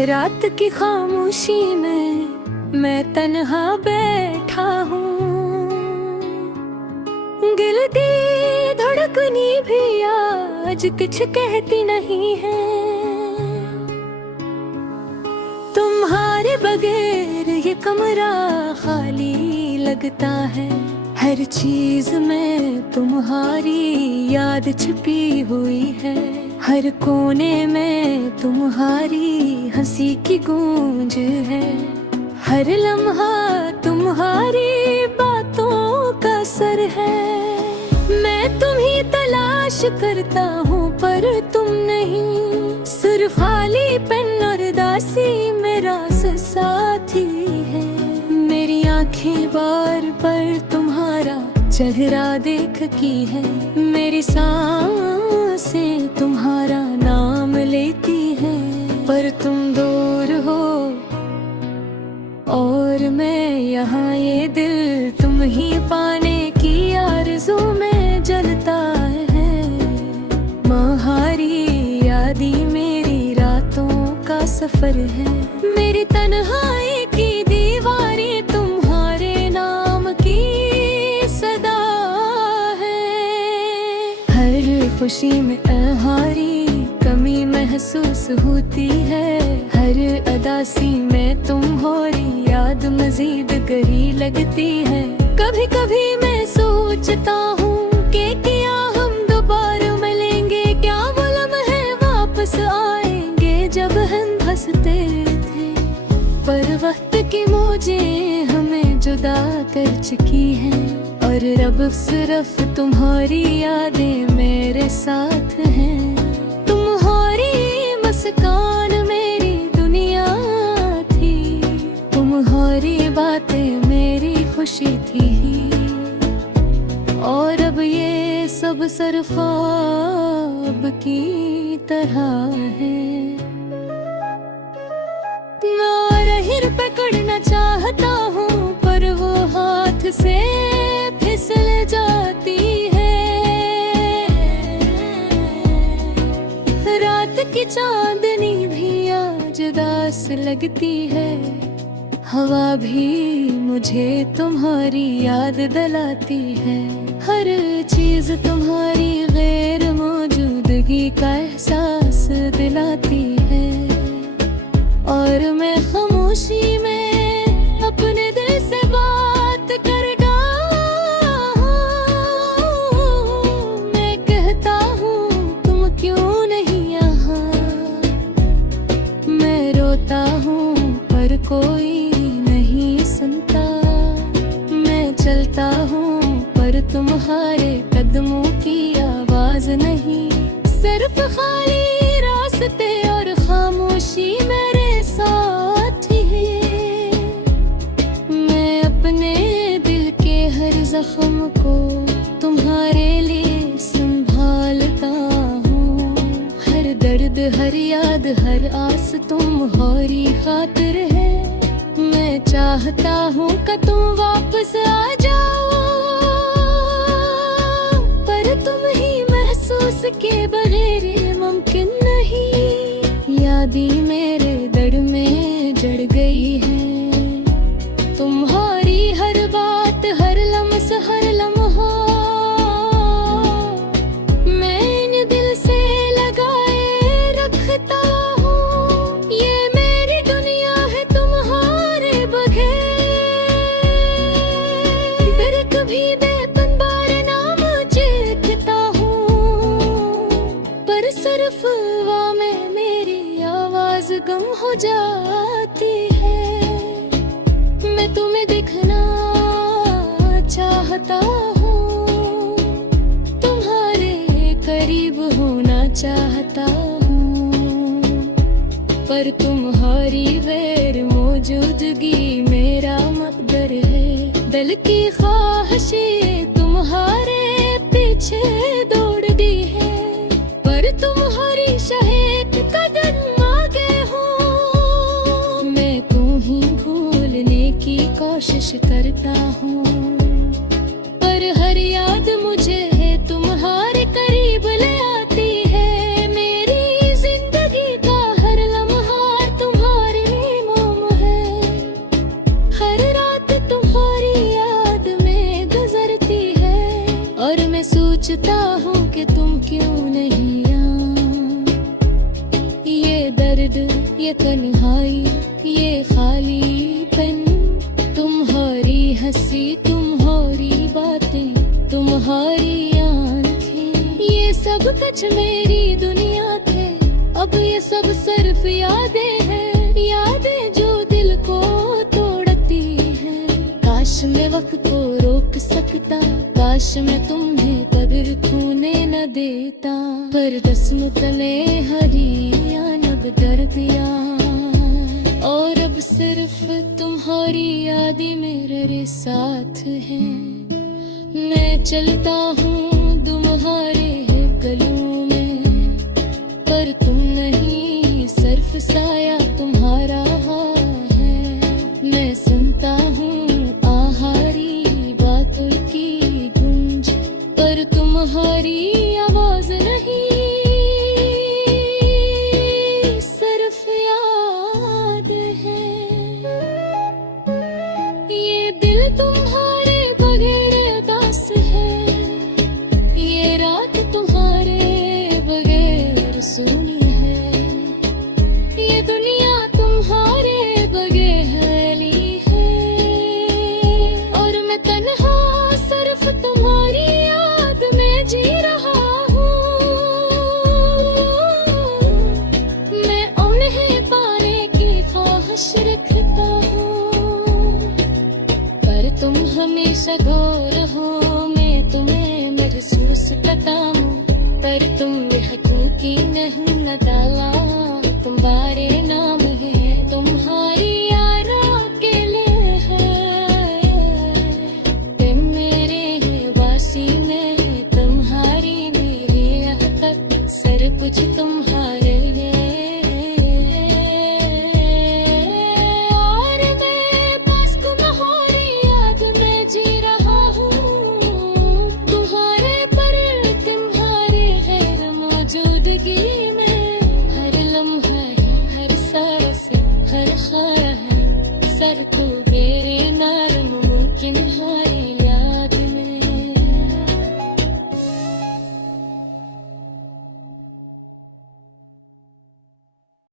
रात की खामोशी में मैं तन्हा बैठा हूँ, गिलती धड़कनी भी आज कुछ कहती नहीं है। तुम्हारे बगैर ये कमरा खाली लगता है, हर चीज में तुम्हारी याद छिपी हुई है, हर कोने में तुम्हारी हंसी की गूंज है, हर लम्हा तुम्हारी बातों का असर है। मैं तुम्हीं तलाश करता हूँ पर तुम नहीं, सिर्फ खाली पेन और दासी मेरा साथी है। मेरी आंखें बार पर तुम्हारा चेहरा देख की है, मेरी सांसें तुम्हारा नाम लेती है, पर तुम दूर हो और मैं यहाँ, ये दिल तुम ही पाने की आरज़ू में जलता है। तुम्हारी यादी मेरी रातों का सफर है, मेरी तन्हाई की दीवारें तुम्हारे नाम की सदा है। हर खुशी में तुम्हारी कमी महसूस होती है, हर अदासी में तुम्हारी याद मजीद गहरी लगती है। कभी कभी मैं सोचता हूँ कि क्या हम दोबारा मिलेंगे, क्या वो लम्हे वापस आएंगे जब हम हंसते थे। पर वक्त की मौजें हमें जुदा कर चुकी हैं, और रब सिर्फ तुम्हारी यादें मेरे साथ हैं। तुम्हारी मुस्कान मेरी दुनिया थी, तुम्हारी बातें मेरी खुशी थी, और अब ये सब सिर्फ ख्वाब की तरह है। मैं राह पकड़ना चाहता हूँ पर वो हाथ से फिसल जाती है। रात की चांदनी भी आज उदास लगती है, हवा भी मुझे तुम्हारी याद दिलाती है। हर चीज तुम्हारी गैर मौजूदगी का एहसास दिलाती है, और मैं खामोशी में अपने दिल से बात करता हूँ। मैं कहता हूँ तुम क्यों नहीं यहाँ, मैं रोता हूँ पर कोई नहीं सुनता, मैं चलता हूँ पर तुम्हारे कदमों की आवाज नहीं। सिर्फ खाली रास्ते और खामोशी मेरे साथ है। मैं अपने दिल के हर जख्म को तुम्हारे लिए संभालता हूँ, हर दर्द हर याद हर आस तुम्हारी खातिर है। मैं चाहता हूँ कि तुम वापस आ जाओ, पर तुम ही महसूस के बगैर ये मुमकिन नहीं। यादी मेरे दर्द में जड़ गई है, तुम्हारी हर बात हर लम्स हर लम्हा मैं इन दिल से लगाए रखता हूँ। ये मेरी दुनिया है तुम्हारे बगैर, फिर कभी बेपन बार नाम चेखता हूँ, पर सिर्फ हवा में मेरी आवाज गम हो जाती है। मैं तुम्हें दिखना चाहता हूँ, तुम्हारे करीब होना चाहता हूँ, पर तुम्हारी गैर मौजूदगी मेरा मकदर है। दिल की ख्वाहिशें तुम्हारे पीछे दौड़ती है, पर तुम्हारी शहेद कदम आगे हो। मैं तुम्हें भूलने की कोशिश कोशिश करता हूँ, पर हर याद मुझे है तुम्हारे करीब ले आती है। मेरी जिंदगी का हर लम्हा तुम्हारे मोम है, हर रात तुम्हारी याद में गुजरती है। और मैं सोचता हूँ कि तुम क्यों नहीं ये दर्द, ये तन्हाई, ये खालीपन, तुम्हारी हंसी, तुम्हारी बातें, तुम्हारी आंखें, ये सब कुछ मेरी दुनिया थे। अब ये सब सिर्फ यादें हैं, यादें जो दिल को तोड़ती हैं। काश मैं वक्त को रोक सकता, काश मैं तुम्हें कब्र खोने न देता, पर रस्म तले हरिया नब डर गया। और अब सिर्फ तुम्हारी यादें मेरे साथ हैं। मैं चलता हूँ तुम्हारे गलों में, पर तुम नहीं, सिर्फ साया तुम्हारा है। मैं सुनता हूँ आहारी बातों की गूंज, पर तुम्हारी आवाज नहीं, सिर्फ याद है। ये दिल तुम्हारे बगैर दास है, ये रात तुम्हारे बगैर सुनी है, ये दुनिया तुम्हारे बगैर ली है। और मैं तन्हा सिर्फ तुम्हारी याद में जी रहा हूँ। मैं उन्हें पाने की ख्वाहिश रखता हूँ, पर तुम हमेशा गौर हो, मैं तुम्हें महसूस करता हूँ, पर तुम